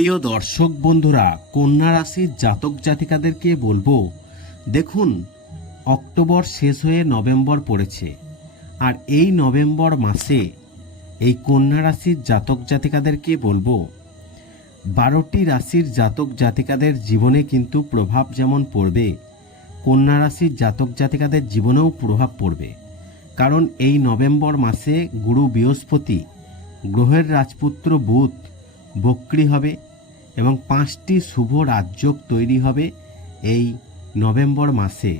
প্রিয় দর্শক বন্ধুরা, কন্যা রাশির জাতক জাতিকাদেরকে বলব, দেখুন, অক্টোবর শেষ হয়ে নভেম্বর পড়েছে। আর এই নভেম্বর মাসে এই কন্যা রাশির জাতক জাতিকাদেরকে বলব, বারোটি রাশির জাতক জাতিকাদের জীবনে কিন্তু প্রভাব যেমন পড়বে, কন্যা রাশির জাতক জাতিকাদের জীবনেও প্রভাব পড়বে। কারণ এই নভেম্বর মাসে গুরু বৃহস্পতি, গ্রহের রাজপুত্র বুধ, বক্রি হবে এবং পাঁচটি শুভ রাজযোগ তৈরি হবে এই নভেম্বর মাসে,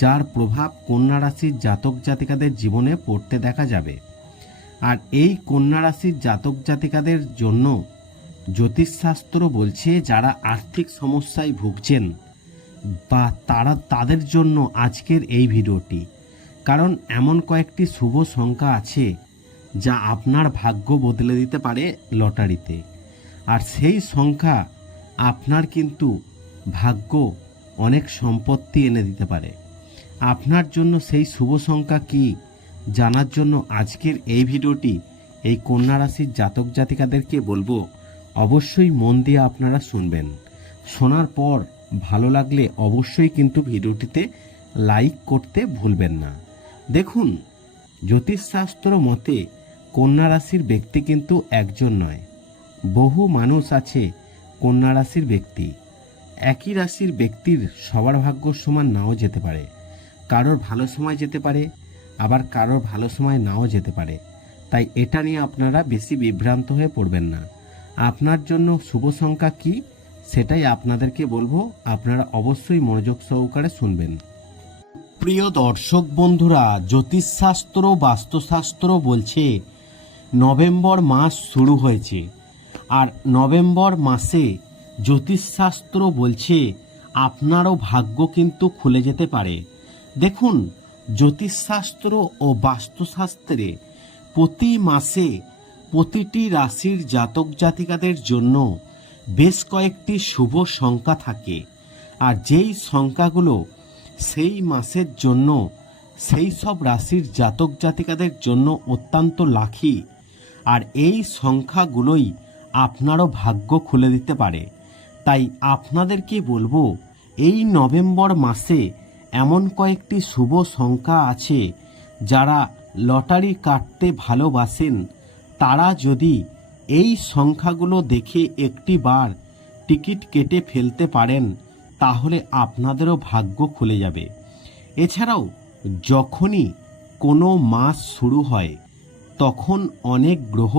যার প্রভাব কন্যা রাশির জাতক জাতিকাদের জীবনে পড়তে দেখা যাবে। আর এই কন্যা রাশির জাতক জাতিকাদের জন্য জ্যোতিষশাস্ত্র বলছে, যারা আর্থিক সমস্যায় ভুগছেন বা তারা, তাদের জন্য আজকের এই ভিডিওটি। কারণ এমন কয়েকটি শুভ সংখ্যা আছে, যা আপনার ভাগ্য বদলে দিতে পারে লটারিতে। আর সেই সংখ্যা আপনার কিন্তু ভাগ্য অনেক সম্পত্তি এনে দিতে পারে। আপনার জন্য সেই শুভ সংখ্যা কি জানার জন্য আজকের এই ভিডিওটি এই কন্যা রাশির জাতক জাতিকাদেরকে বলব, অবশ্যই মন দিয়ে আপনারা শুনবেন। শোনার পর ভালো লাগলে অবশ্যই কিন্তু ভিডিওটিতে লাইক করতে ভুলবেন না। দেখুন, জ্যোতিষশাস্ত্র মতে কন্যা রাশির ব্যক্তি কিন্তু একজন নয়। বহু মানুষ আছে কন্যা রাশির ব্যক্তি। একই রাশির ব্যক্তির সবার ভাগ্য সমান নাও যেতে পারে। কারোর ভালো সময় যেতে পারে, আবার কারোর ভালো সময় নাও যেতে পারে। তাই এটা নিয়ে আপনারা বেশি বিভ্রান্ত হয়ে পড়বেন না। আপনার জন্য শুভ সংখ্যা কি, সেটাই আপনাদেরকে বলব। আপনারা অবশ্যই মনোযোগ সহকারে শুনবেন। প্রিয় দর্শক বন্ধুরা, জ্যোতিষশাস্ত্র, বাস্তুশাস্ত্র বলছে, নভেম্বর মাস শুরু হয়েছে। আর নভেম্বর মাসে জ্যোতিষশাস্ত্র বলছে, আপনারও ভাগ্য কিন্তু খুলে যেতে পারে। দেখুন, জ্যোতিষশাস্ত্র ও বাস্তুশাস্ত্রে প্রতি মাসে প্রতিটি রাশির জাতক জাতিকাদের জন্য বেশ কয়েকটি শুভ সংখ্যা থাকে। আর যেই সংখ্যাগুলো সেই মাসের জন্য, সেই সব রাশির জাতক জাতিকাদের জন্য অত্যন্ত লাখি আর এই সংখ্যাগুলোই আপনারও ভাগ্য খুলে দিতে পারে। তাই আপনাদেরকে বলব, এই নভেম্বর মাসে এমন কয়েকটি শুভ সংখ্যা আছে যারা লটারি কাটতে ভালোবাসেন। তারা যদি এই সংখ্যাগুলো দেখে একটি বার টিকিট কেটে ফেলতে পারেন, তাহলে আপনাদেরও ভাগ্য খুলে যাবে। এছাড়াও, যখনই কোনো মাস শুরু হয়, তখন অনেক গ্রহ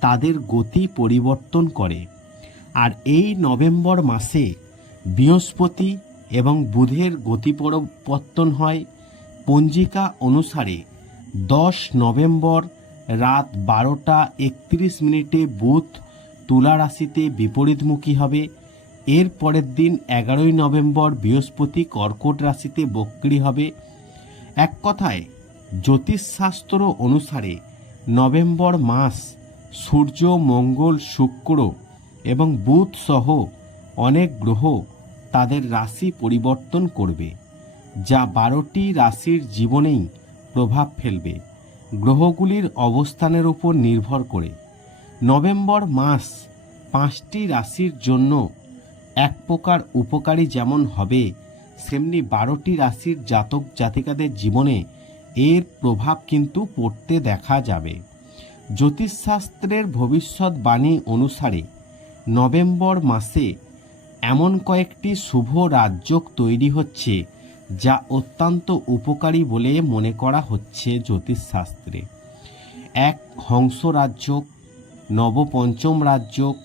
তাদের গতি পরিবর্তন করে। আর এই নভেম্বর মাসে বৃহস্পতি এবং বুধের গতি পরিবর্তন হয়। পঞ্জিকা অনুসারে দশ নভেম্বর রাত বারোটা একত্রিশ মিনিটে বুধ তুলা রাশিতে বিপরীতমুখী হবে। এর পরের দিন এগারোই নভেম্বর বৃহস্পতি কর্কট রাশিতে বক্রি হবে। এক কথায়, জ্যোতিষশাস্ত্র অনুসারে নভেম্বর মাস সূর্য, মঙ্গল, শুক্র এবং বুধ সহ অনেক গ্রহ তাদের রাশি পরিবর্তন করবে, যা বারোটি রাশির জীবনেই প্রভাব ফেলবে। গ্রহগুলির অবস্থানের উপর নির্ভর করে। নভেম্বর মাস পাঁচটি রাশির জন্য এক প্রকার উপকারী যেমন হবে, সেমনি বারোটি রাশির জাতক জাতিকাদের জীবনে এর প্রভাব কিন্তু পড়তে দেখা যাবে। জ্যোতিষশাস্ত্রের ভবিষ্যৎবাণী অনুসারে নভেম্বর মাসে এমন কয়েকটি শুভ রাজযোগ তৈরি হচ্ছে যা অত্যন্ত উপকারী বলে মনে করা হচ্ছে জ্যোতিষশাস্ত্রে। এক হংস রাজযোগ, নবপঞ্চম রাজযোগ,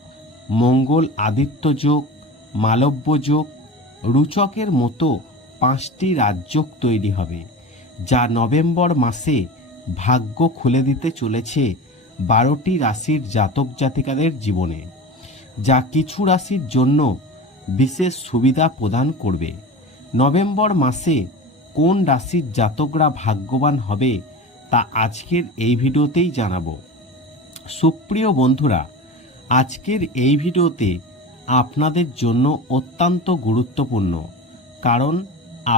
মঙ্গল আদিত্য যোগ, মালব্য যোগ, রুচকের মতো পাঁচটি রাজযোগ তৈরি হবে, যা নভেম্বর মাসে ভাগ্য খুলে দিতে চলেছে বারোটি রাশির জাতক জাতিকাদের জীবনে, যা কিছু রাশির জন্য বিশেষ সুবিধা প্রদান করবে। নভেম্বর মাসে কোন রাশির জাতকরা ভাগ্যবান হবে তা আজকের এই ভিডিওতেই জানাব। সুপ্রিয় বন্ধুরা, আজকের এই ভিডিওতে আপনাদের জন্য অত্যন্ত গুরুত্বপূর্ণ, কারণ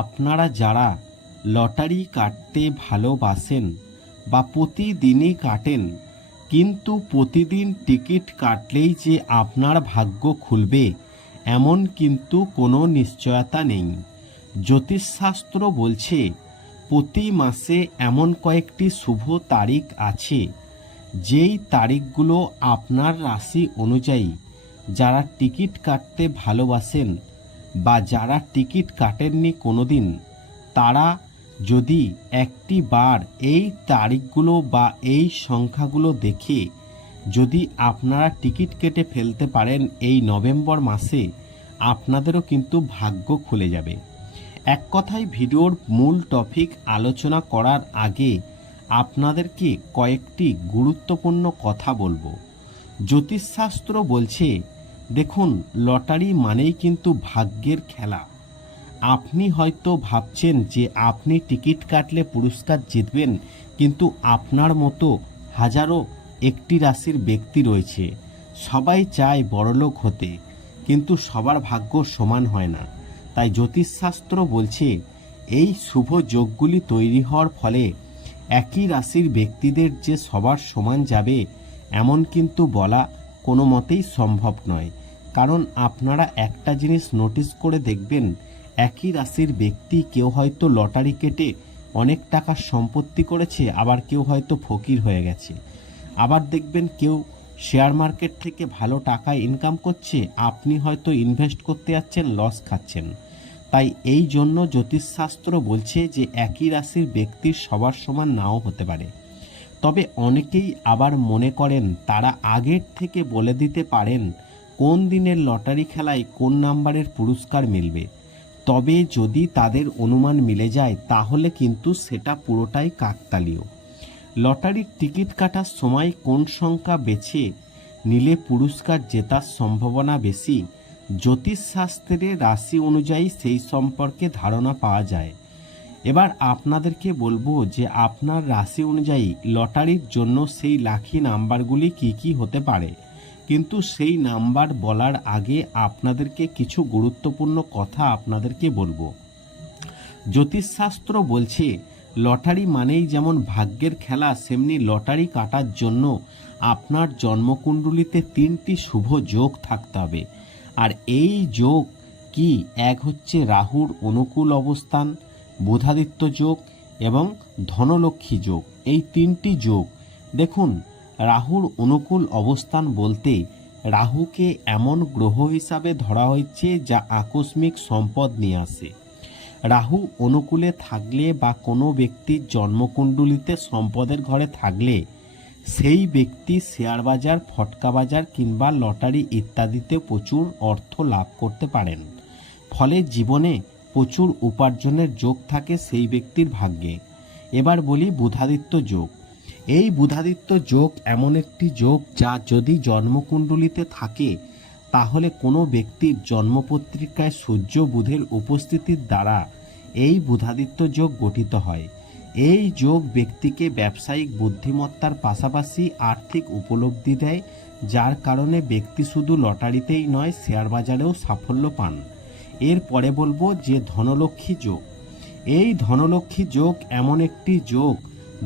আপনারা যারা লটারি কাটতে ভালোবাসেন বা প্রতিদিনই কাটেন কিন্তু প্রতিদিন টিকিট কাটলেই যে আপনার ভাগ্য খুলবে, এমন কিন্তু কোনো নিশ্চয়তা নেই। জ্যোতিষশাস্ত্র বলছে, প্রতি মাসে এমন কয়েকটি শুভ তারিখ আছে, যেই তারিখগুলো আপনার রাশি অনুযায়ী যারা টিকিট কাটতে ভালোবাসেন বা যারা টিকিট কাটেননি কোনোদিন, তারা যদি একটি বার এই তারিখগুলো বা এই সংখ্যাগুলো দেখে যদি আপনারা টিকিট কেটে ফেলতে পারেন এই নভেম্বর মাসে, আপনাদেরও কিন্তু ভাগ্য খুলে যাবে। এক কথায় ভিডিওর মূল টপিক আলোচনা করার আগে আপনাদেরকে কয়েকটি গুরুত্বপূর্ণ কথা বলব। জ্যোতিষশাস্ত্র বলছে, দেখুন, লটারি মানেই কিন্তু ভাগ্যের খেলা। আপনি হয়তো ভাবছেন যে আপনি টিকিট কাটলে পুরস্কার জিতবেন, কিন্তু আপনার মতো হাজারো একটি রাশির ব্যক্তি রয়েছে। সবাই চায় বড়লোক হতে, কিন্তু সবার ভাগ্য সমান হয় না। তাই জ্যোতিষশাস্ত্র বলছে, এই শুভ যোগগুলি তৈরি হওয়ার ফলে একই রাশির ব্যক্তিদের যে সবার সমান যাবে, এমন কিন্তু বলা কোনো মতেই সম্ভব নয়। কারণ আপনারা একটা জিনিস নোটিস করে দেখবেন একই রাশির ব্যক্তি কেউ হয়তো লটারি কেটে অনেক টাকার সম্পত্তি করেছে, আবার কেউ হয়তো ফকির হয়ে গেছে। আবার দেখবেন কেউ শেয়ার মার্কেট থেকে ভালো টাকা ইনকাম করছে, আপনি হয়তো ইনভেস্ট করতে যাচ্ছেন লস খাচ্ছেন। তাই এই জন্য জ্যোতিষশাস্ত্র বলছে যে একই রাশির ব্যক্তির সবার সমান নাও হতে পারে। তবে অনেকেই আবার মনে করেন, তারা আগের থেকে বলে দিতে পারেন, কোন দিনের লটারি খেলায় কোন নাম্বারের পুরস্কার মিলবে। তবে যদি তাদের অনুমান মিলে যায়, তাহলে কিন্তু সেটা পুরোটাই কাকতালীয়। লটারির টিকিট কাটার সময় কোন সংখ্যা বেছে নিলে পুরস্কার জেতার সম্ভাবনা বেশি জ্যোতিষশাস্ত্রে রাশি অনুযায়ী সেই সম্পর্কে ধারণা পাওয়া যায়। এবার আপনাদেরকে বলব যে আপনার রাশি অনুযায়ী লটারির জন্য সেই লাখি নাম্বারগুলি কি কি হতে পারে। কিন্তু সেই নাম্বার বলার আগে আপনাদেরকে কিছু গুরুত্বপূর্ণ কথা আপনাদেরকে বলব। জ্যোতিষশাস্ত্র বলছে, লটারি মানেই যেমন ভাগ্যের খেলা, সেমনি লটারি কাটার জন্য আপনার জন্মকুণ্ডলিতে তিনটি শুভ যোগ থাকতে হবে। আর এই যোগ কি? এক হচ্ছে রাহুর অনুকূল অবস্থান, বুধাদিত্য যোগ এবং ধনলক্ষ্মী যোগ। এই তিনটি যোগ, দেখুন রাহুর অনুকূল অবস্থান বলতে রাহুকে এমন গ্রহ হিসাবে ধরা হয়েছে যা আকস্মিক সম্পদ নিয়ে আসে। রাহু অনুকূলে থাকলে বা কোনো ব্যক্তির জন্মকুণ্ডলিতে সম্পদের ঘরে থাকলে সেই ব্যক্তি শেয়ার বাজার, ফটকা বাজার কিংবা লটারি ইত্যাদিতে প্রচুর অর্থ লাভ করতে পারেন। ফলে জীবনে প্রচুর উপার্জনের যোগ থাকে সেই ব্যক্তির ভাগ্যে। এবার বলি বুধাদিত্য যোগ। এই বুধাদিত্য যোগ এমন একটি যোগ যা যদি জন্মকুণ্ডলিতে থাকে, তাহলে কোনো ব্যক্তির জন্মপত্রিকায় সূর্য বুধের উপস্থিতির দ্বারা এই বুধাদিত্য যোগ গঠিত হয়। এই যোগ ব্যক্তিকে ব্যবসায়িক বুদ্ধিমত্তার পাশাপাশি আর্থিক উপলব্ধি দেয়, যার কারণে ব্যক্তি শুধু লটারিতেই নয়, শেয়ার বাজারেও সাফল্য পান। এরপরে বলব যে ধনলক্ষ্মী যোগ। এই ধনলক্ষ্মী যোগ এমন একটি যোগ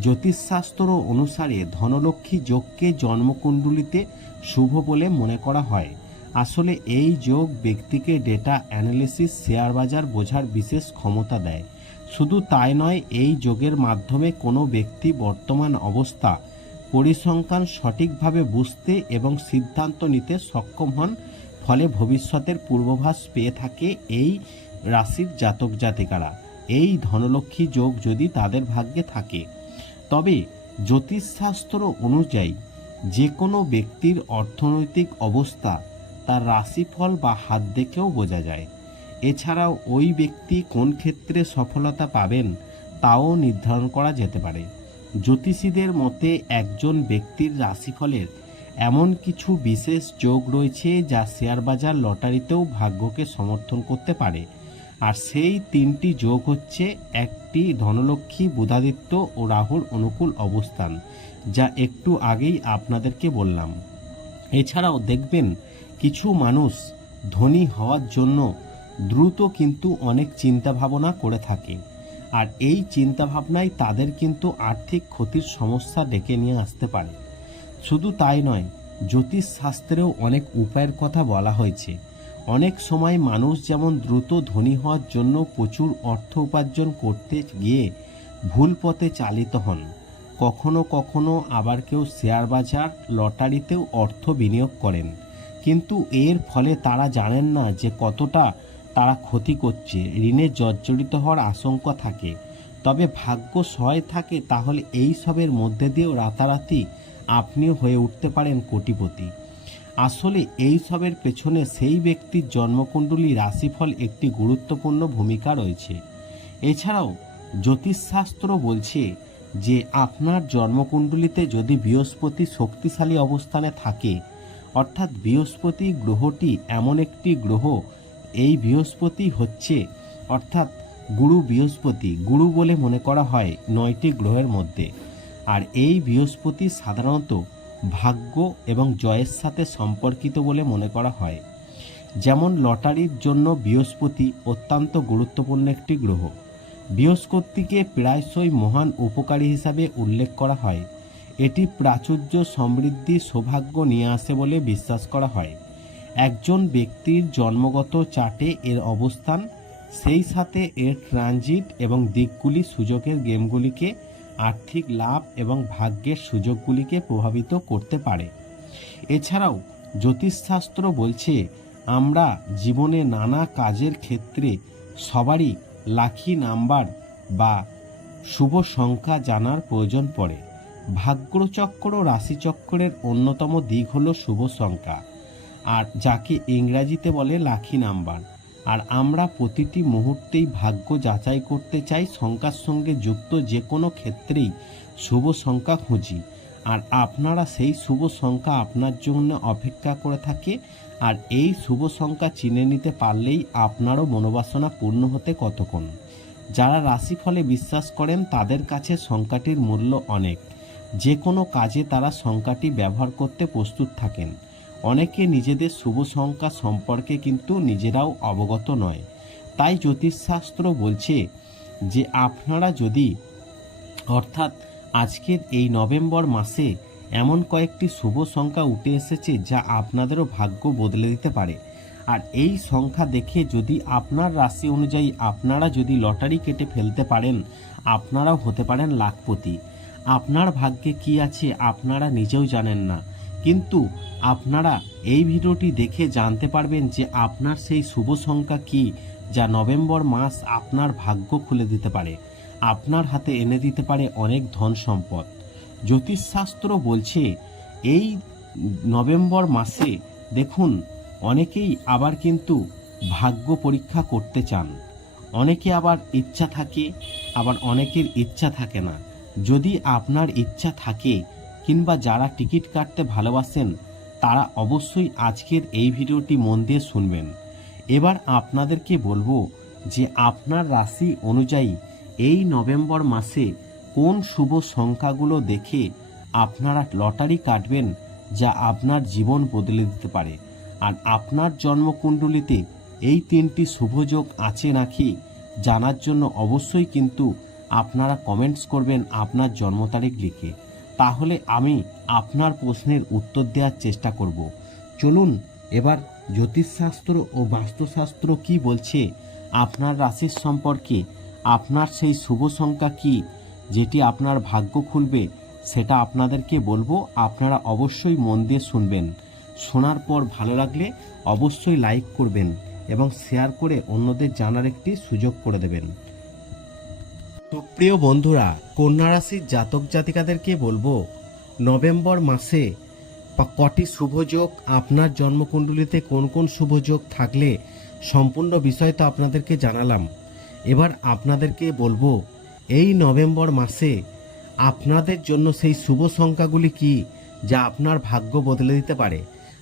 জ্যোতিষশাস্ত্র অনুসারে ধনলক্ষ্মী যোগকে জন্মকুণ্ডলিতে শুভ বলে মনে করা হয়। আসলে এই যোগ ব্যক্তিকে ডেটা অ্যানালিসিস শেয়ার বাজার বোঝার বিশেষ ক্ষমতা দেয়। শুধু তাই নয়, এই যোগের মাধ্যমে কোনো ব্যক্তি বর্তমান অবস্থা, পরিসংখ্যান সঠিকভাবে বুঝতে এবং সিদ্ধান্ত নিতে সক্ষম হন, ফলে ভবিষ্যতের পূর্বাভাস পেয়ে থাকে এই রাশির জাতক জাতিকারা। এই ধনলক্ষ্মী যোগ যদি তাদের ভাগ্যে থাকে তবে জ্যোতিষশাস্ত্র অনুযায়ী যে কোনো ব্যক্তির অর্থনৈতিক অবস্থা তার রাশিফল বা হাত দেখেও বোঝা যায়। এছাড়াও ওই ব্যক্তি কোন ক্ষেত্রে সফলতা পাবেন তাও নির্ধারণ করা যেতে পারে। জ্যোতিষীদের মতে একজন ব্যক্তির রাশিফলের এমন কিছু বিশেষ যোগ রয়েছে যা শেয়ার বাজার লটারিতেও ভাগ্যকে সমর্থন করতে পারে। আর সেই তিনটি যোগ হচ্ছে একটি ধনলক্ষ্মী, বুধাদিত্য ও রাহুর অনুকূল অবস্থান, যা একটু আগেই আপনাদেরকে বললাম। এছাড়াও দেখবেন কিছু মানুষ ধনী হওয়ার জন্য দ্রুত কিন্তু অনেক চিন্তা ভাবনা করে থাকে। আর এই চিন্তাভাবনাই তাদের কিন্তু আর্থিক ক্ষতির সমস্যা ডেকে নিয়ে আসতে পারে। শুধু তাই নয় জ্যোতিষ শাস্ত্রেও অনেক উপায়ের কথা বলা হয়েছে। অনেক সময় মানুষ যেমন দ্রুত ধনী হওয়ার জন্য প্রচুর অর্থ উপার্জন করতে গিয়ে ভুল পথে চালিত হন, কখনো কখনো আবার কেউ শেয়ার বাজার, লটারিতেও অর্থ বিনিয়োগ করেন। কিন্তু এর ফলে তারা জানেন না যে কতটা তারা ক্ষতি করছে, ঋণে জর্জরিত হওয়ার আশঙ্কা থাকে। তবে ভাগ্য সহায় থাকে তাহলে এই সবের মধ্যে দিয়েও রাতারাতি আপনিও হয়ে উঠতে পারেন কোটিপতি। আসলে এই সবের পেছনে সেই ব্যক্তির জন্মকুণ্ডলী রাশিফল একটি গুরুত্বপূর্ণ ভূমিকা রয়েছে। এছাড়াও জ্যোতিষশাস্ত্র বলছে যে আপনার জন্মকুণ্ডলিতে যদি বৃহস্পতি শক্তিশালী অবস্থানে থাকে, অর্থাৎ বৃহস্পতি গ্রহটি এমন একটি গ্রহ, এই বৃহস্পতি হচ্ছে, অর্থাৎ গুরু বৃহস্পতি, গুরু বলে মনে করা হয় নয়টি গ্রহের মধ্যে। আর এই বৃহস্পতি সাধারণত ভাগ্য এবং জয়ের সাথে সম্পর্কিত বলে মনে করা হয়। যেমন লটারির জন্য বৃহস্পতি অত্যন্ত গুরুত্বপূর্ণ একটি গ্রহ। বৃহস্পতিকে প্রায়শই মহান উপকারী হিসাবে উল্লেখ করা হয়। এটি প্রাচুর্য সমৃদ্ধি সৌভাগ্য নিয়ে আসে বলে বিশ্বাস করা হয়। একজন ব্যক্তির জন্মগত চার্টে এর অবস্থান, সেই সাথে এর ট্রানজিট এবং দিকগুলি সুযোগের গেমগুলিকে আর্থিক লাভ এবং ভাগ্যের সুযোগগুলিকে প্রভাবিত করতে পারে। এছাড়াও জ্যোতিষশাস্ত্র বলছে, আমরা জীবনে নানা কাজের ক্ষেত্রে সবারই লাখি নাম্বার বা শুভ সংখ্যা জানার প্রয়োজন পড়ে। ভাগ্যচক্র ও রাশিচক্রের অন্যতম দিক হলো শুভ সংখ্যা, আর যাকে ইংরাজিতে বলে লাখি নাম্বার। আর আমরা প্রতিটি মুহূর্তেই ভাগ্য যাচাই করতে চাই সংখ্যার সঙ্গে যুক্ত যে কোনো ক্ষেত্রেই। শুভ সংখ্যা খুঁজি। আর আপনারা সেই শুভ সংখ্যা আপনার জন্য অপেক্ষা করে থাকে। আর এই শুভ সংখ্যা চিনে নিতে পারলেই আপনারও মনোবাসনা পূর্ণ হতে কতক্ষণ? যারা রাশিফলে বিশ্বাস করেন, তাদের কাছে সংখ্যাটির মূল্য অনেক। যে কোনো কাজে তারা সংখ্যাটি ব্যবহার করতে প্রস্তুত থাকেন। অনেকে নিজেদের শুভ সংখ্যা সম্পর্কে কিন্তু নিজেরাও অবগত নয়। তাই জ্যোতিষশাস্ত্র বলছে যে আপনারা যদি, অর্থাৎ আজকের এই নভেম্বর মাসে এমন কয়েকটি শুভ সংখ্যা উঠে এসেছে যা আপনাদেরও ভাগ্য বদলে দিতে পারে। আর এই সংখ্যা দেখে যদি আপনার রাশি অনুযায়ী আপনারা যদি লটারি কেটে ফেলতে পারেন, আপনারাও হতে পারেন লাখপতি। আপনার ভাগ্যে কি আছে আপনারা নিজেও জানেন না। কিন্তু আপনারা এই ভিডিওটি দেখে জানতে পারবেন যে আপনার সেই শুভ সংখ্যা কি যা নভেম্বর মাস আপনার ভাগ্য খুলে দিতে পারে। আপনার হাতে এনে দিতে পারে অনেক ধন সম্পদ। জ্যোতিষশাস্ত্র বলছে, এই নভেম্বর মাসে দেখুন, অনেকেই আবার কিন্তু ভাগ্য পরীক্ষা করতে চান। অনেকে আবার ইচ্ছা থাকে, আবার অনেকের ইচ্ছা থাকে না। যদি আপনার ইচ্ছা থাকে কিংবা যারা টিকিট কাটতে ভালোবাসেন, তারা অবশ্যই আজকের এই ভিডিওটি মন দিয়ে শুনবেন। এবার আপনাদেরকে বলব যে আপনার রাশি অনুযায়ী এই নভেম্বর মাসে কোন শুভ সংখ্যাগুলো দেখে আপনারা লটারি কাটবেন যা আপনার জীবন বদলে দিতে পারে। আর আপনার জন্মকুণ্ডলিতে এই তিনটি শুভযোগ আছে নাকি জানার জন্য অবশ্যই কিন্তু আপনারা কমেন্টস করবেন আপনার জন্ম তারিখ লিখে। তাহলে আমি আপনার প্রশ্নের উত্তর দেওয়ার চেষ্টা করব। চলুন, এবার জ্যোতিষশাস্ত্র ও বাস্তুশাস্ত্র কি বলছে, আপনার রাশির সম্পর্কে, আপনার সেই শুভ সংখ্যা কি, যেটি আপনার ভাগ্য খুলবে, সেটা আপনাদেরকে বলব। আপনারা অবশ্যই মন দিয়ে শুনবেন। শোনার পর ভালো লাগলে অবশ্যই লাইক করবেন এবং শেয়ার করে অন্যদের জানার একটি সুযোগ করে দেবেন। সুপ্রিয় বন্ধুরা, কন্যা রাশির জাতক জাতিকাদেরকে বলব, নভেম্বর মাসে কটি শুভযোগ আপনার জন্মকুণ্ডলিতে কোন কোন শুভযোগ থাকলে সম্পূর্ণ বিষয় তো আপনাদেরকে জানালাম। এবার আপনাদেরকে বলব, এই নভেম্বর মাসে আপনাদের জন্য সেই শুভ সংখ্যাগুলি কি যা আপনার ভাগ্য বদলে দিতে পারে?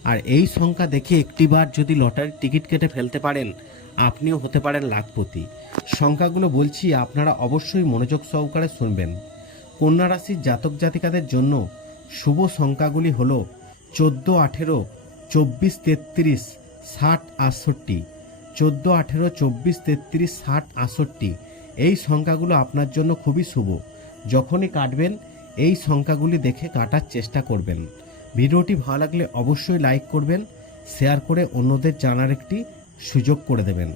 আর এই সংখ্যা দেখে একটিবার যদি লটারির টিকিট কেটে ফেলতে পারেন আপনিও হতে পারেন লাখপতি। সংখ্যাগুলো বলছি, আপনারা অবশ্যই মনোযোগ সহকারে শুনবেন। কন্যা রাশির জাতক জাতিকাদের জন্য শুভ সংখ্যাগুলি হল চোদ্দ, আঠেরো, চব্বিশ, তেত্রিশ, ষাট, আটষট্টি। চোদ্দ, আঠেরো, চব্বিশ, তেত্রিশ, ষাট, আটষট্টি, এই সংখ্যাগুলো আপনার জন্য খুবই শুভ। যখনই কাটবেন, এই সংখ্যাগুলি দেখে কাটার চেষ্টা করবেন। ভিডিওটি ভালো লাগলে অবশ্যই লাইক করবেন, শেয়ার করে অন্যদের জানার একটি সুযোগ করে দেবেন।